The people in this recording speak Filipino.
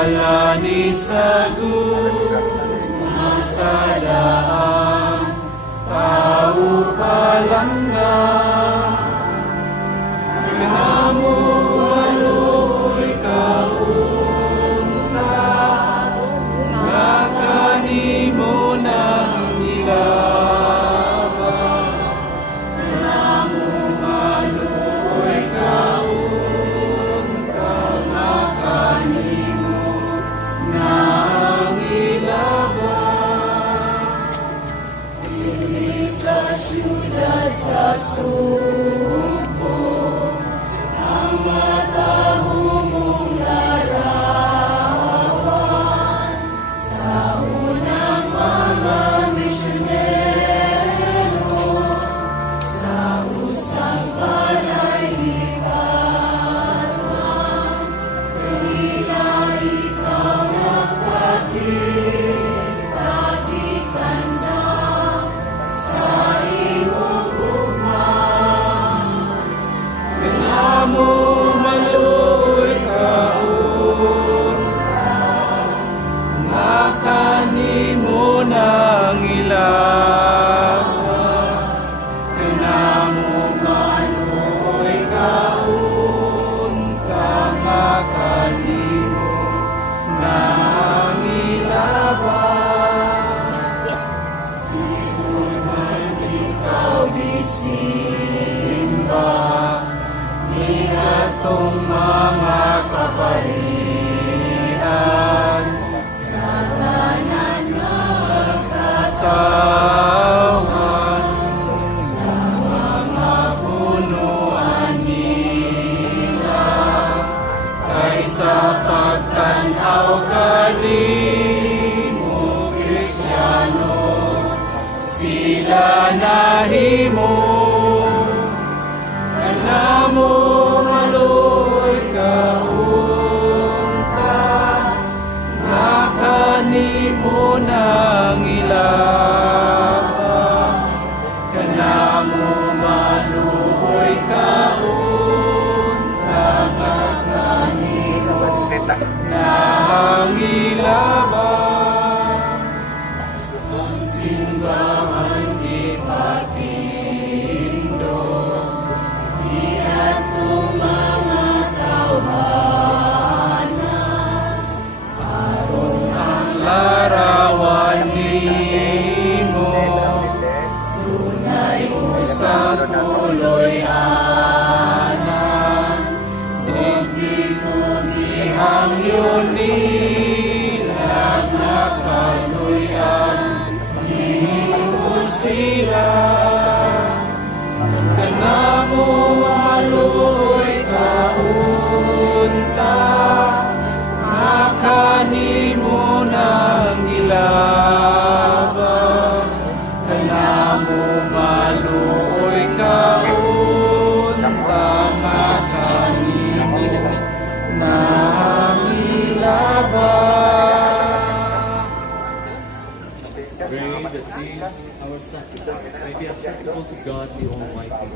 Kalani sagot masadaang tao palangga. Kanamo aloy kaunta, nga kanimo nang ilabang. Kanamo aloy kaunta, nga kanimo nang ilabang. Dili sa syudad sa sugbo, ang mataho mong larawan. Sa unang mga misyonero, sa usang panahihikatan, kanila ikaw nagkatikan na sa iyong gugma. Kanamo maloy kaunta, nga kanimo nang ilabang. Kanamo maloy kaunta, nga kanimo nang ilabang. Di mo man ikaw disimba ni atong mga kaparian, sa tanan nga katawan, sa mga punuan nila, kaysa pagtanaw kanimo Kristiyanos, sila nahimo. Kanamo maloy kaunta, nga kanimo nang ilabang. Kanamo maloy kaunta, nga kanimo nang ilabang. Ang simbahan ipatindog, di atong mga tawhanan, aron ang larawan nimo tunay usang puloy-anan. Hindi ko gihangyon nila nga kaluyan nimo sila. Kanamo maloy kaunta, nga kanimo nang ilabang. Kanamo maloy kaunta, nga kanimo nang ilabang. Pray that these our sacrifice may be acceptable to God the Almighty,